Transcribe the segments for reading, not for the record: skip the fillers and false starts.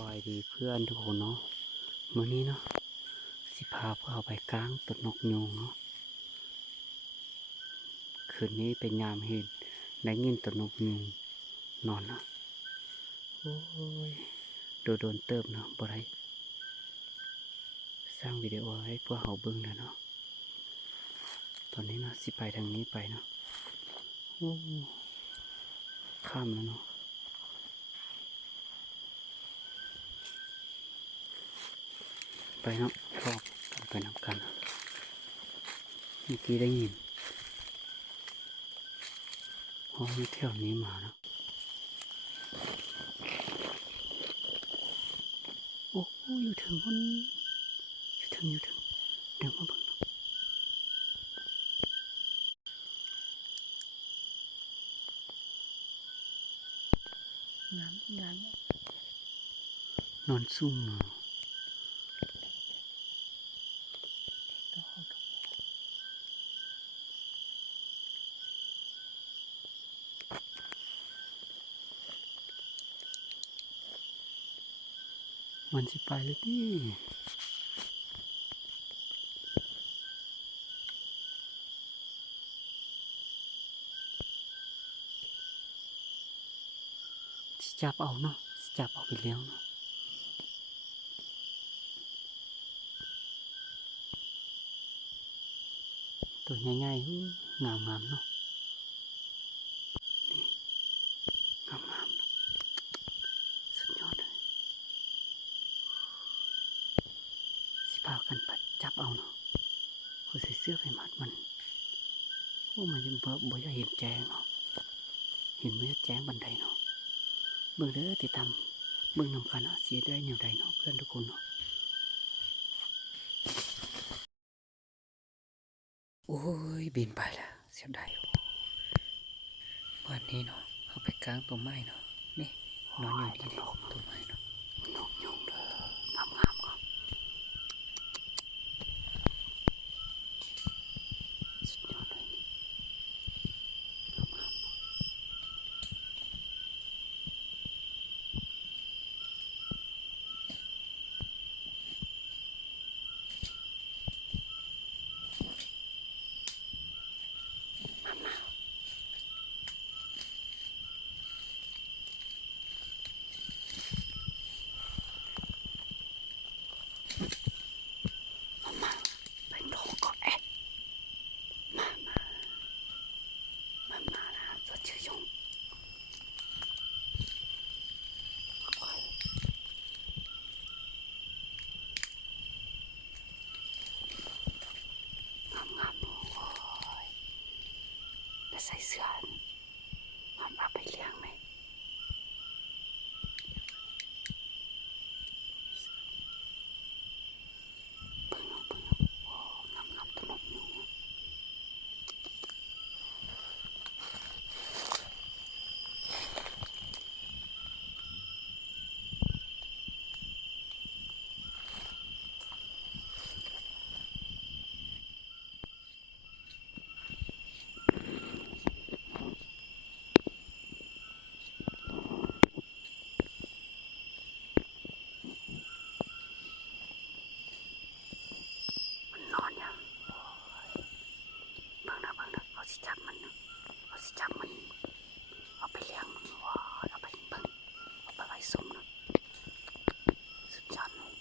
บายดีเพื่อนทุกคนเนาะมื้อนี้เนาะสิพาพวกเราไปกลางต้นนกยูงเนาะคืนนี้เป็นยามเห็นได้ยินต้นนกยูงนอนนะโอ้ยโดนเติบเนาะบ่ได้สร้างวิดีโอให้พวกเราเบิ่งแล้วเนาะตอนนี้เนาะสิไปทางนี้ไปเนาะโอ้ข้ามแล้วเนาะไปเนาะชอบไปนำกันเมื่อกี้ได้ยินห้องเที่ยวนี้มาเนาะโอ้อยู่ถึงคนอยู่ถึงเดี๋ยวมาเบิ่งเนาะงานนอนซุ่มเนาะมันสิไปเลยดิสิจับเอาเนาะสิจับเอาไปเลี้ยงเนาะตัวใหญ่ๆงามๆเนาะนี่งามๆเนาะสุดยอดเลยสิพากันไปจับเอาเนาะเขาใส่เสื้อไปมัดมันโอ้มันยังบ่อยากเห็นแจ้งเนาะเห็นมันจะแจ้งบันไดเนาะเบิ่งเด้อติดตามเบิ่งนำกันเนาะสิได้แนวใดเนาะเพื่อนทุกคนเนาะโอ้ยบินไปแล้วเสียดายวันนี้เนาะเขาไปกลางต้นไม้เนาะนี่นอนอยู่ที่ต้นไม้เนาะนกยุงเด้องามๆเนาะสุดยอดเลยงามๆเนาะไปนกก็มานะสดชื่นยงงามๆโอ้ยแล้วใส่เสื้อเอาไปเลี้ยงไหมเบิ่งโอ้งามๆต้นนกยุงมันนอนเนี่ยเบิ่งนะเขาสิจับมันนะเขาสิจับมันเอาไปเลี้ยงมันว้าเอาไปเบิ่งเอาไปไว้ซุ่มนะสุดยอดเลย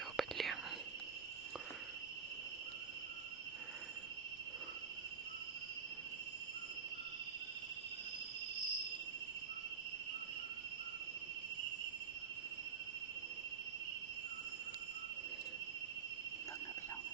เอาไปเลี้ยงนั่นนะพี่น้อง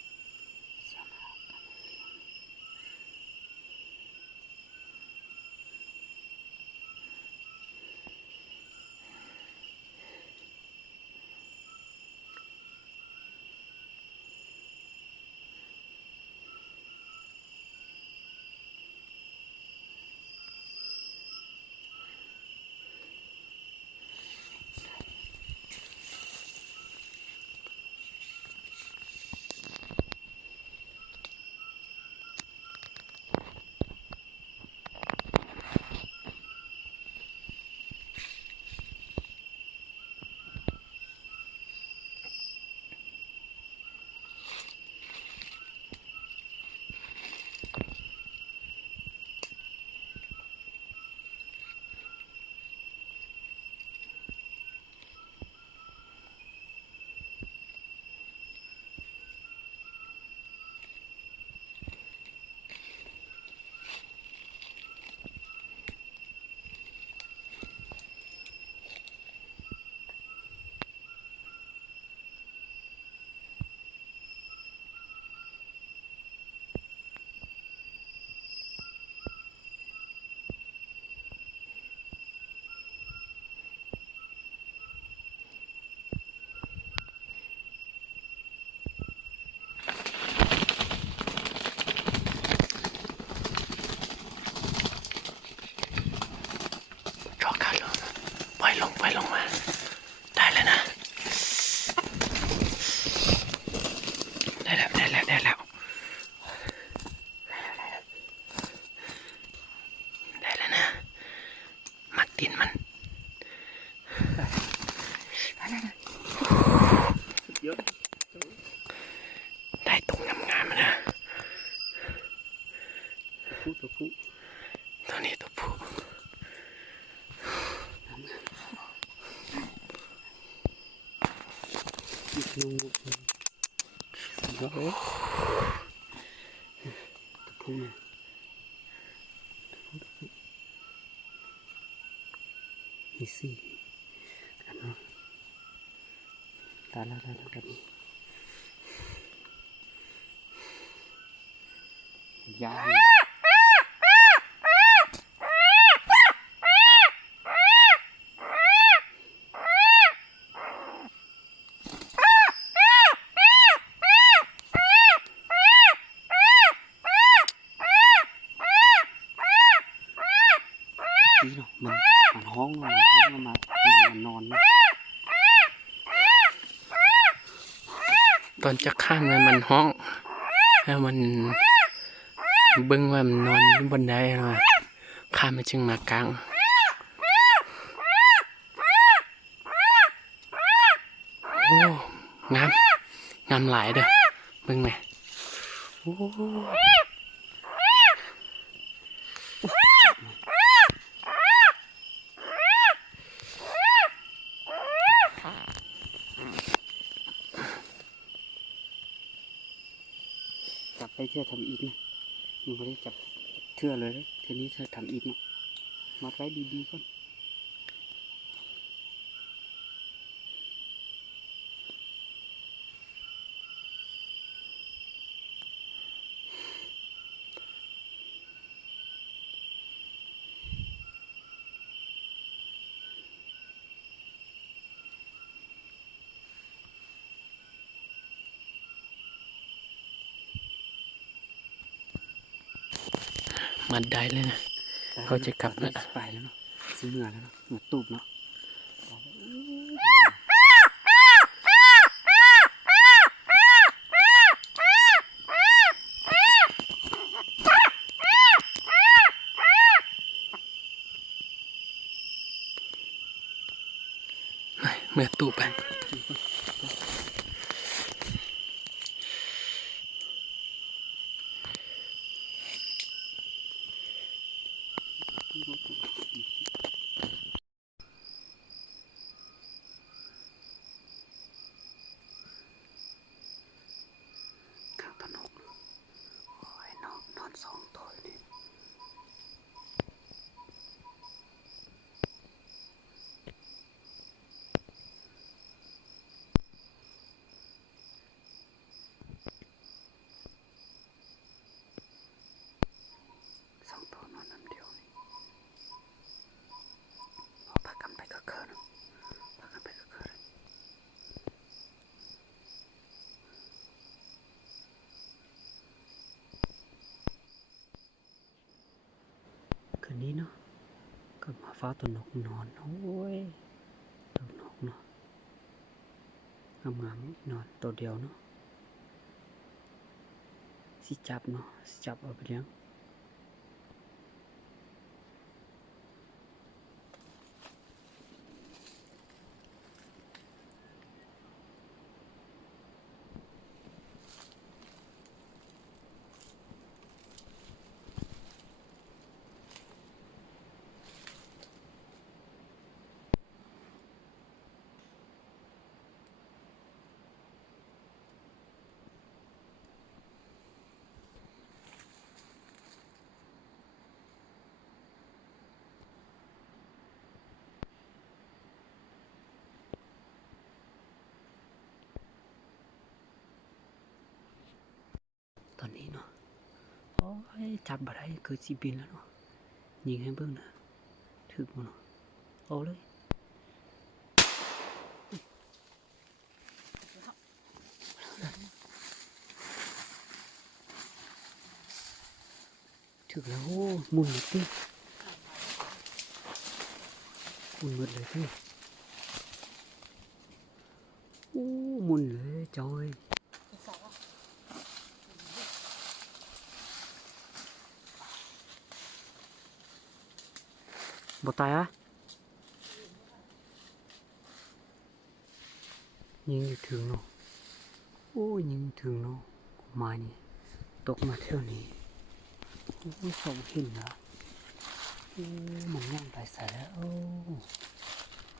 นุ่งเยอะเลยตะพูเนี่ยมีสี่อันเนาะตาละแบบนี้ยาวนี่เนาะมันห้องมันนอนนะ ตอนจะข้ามมันห้องแล้วมันเบิ้งว่ามันนอนอยู่บนไดนะข้ามมันจึงมากลางโอ้งามหลายเด้อเบิ้งไหมโอ้จับไปเชื่อทำอีกนะมันไม่ได้จับเชื่อเลยทีนี้เธอทำอีกเนาะมัดไว้ดีๆก่อนมันได้เลยนะเขาจะกลับแล้ว ไปแล้วเนาะซื้อเหนือแล้วเนาะเหนือตูบเนาะเมื่อตู้ไปข้างถนนโอ้ยนอนสองตัวนี่สองตัวนอนน้ำเดียวนี่พากันไปก็เกินพากันไปก็เกินคืนนี้เนาะก็มาฟ้าตัวนกนอนโอ้ยตัวนกเนาะงามๆนอนตัวเดียวเนาะสิจับเนาะสิจับเอาไปเลี้ยงตอนนี้เนาะโอ้ยจับบ่ได้คือสิบินแล้วเนาะยิงให้เบิ่งนะถึกบ่เนาะเอาเลยถึกแล้วโอ้หมุนเลยพี่หมุนหมดเลยพี่โอ้หมุนเลยจอยบ่ตายอ่ะยิงอยู่ถึงเนาะโอ้ยิงถึงเนาะไม้นี่ตกมาเท่านี้โอ้สองหินนะโอ้มันย่างไปใส่แล้วโอ้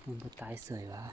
มันบ่ตายเสยวะ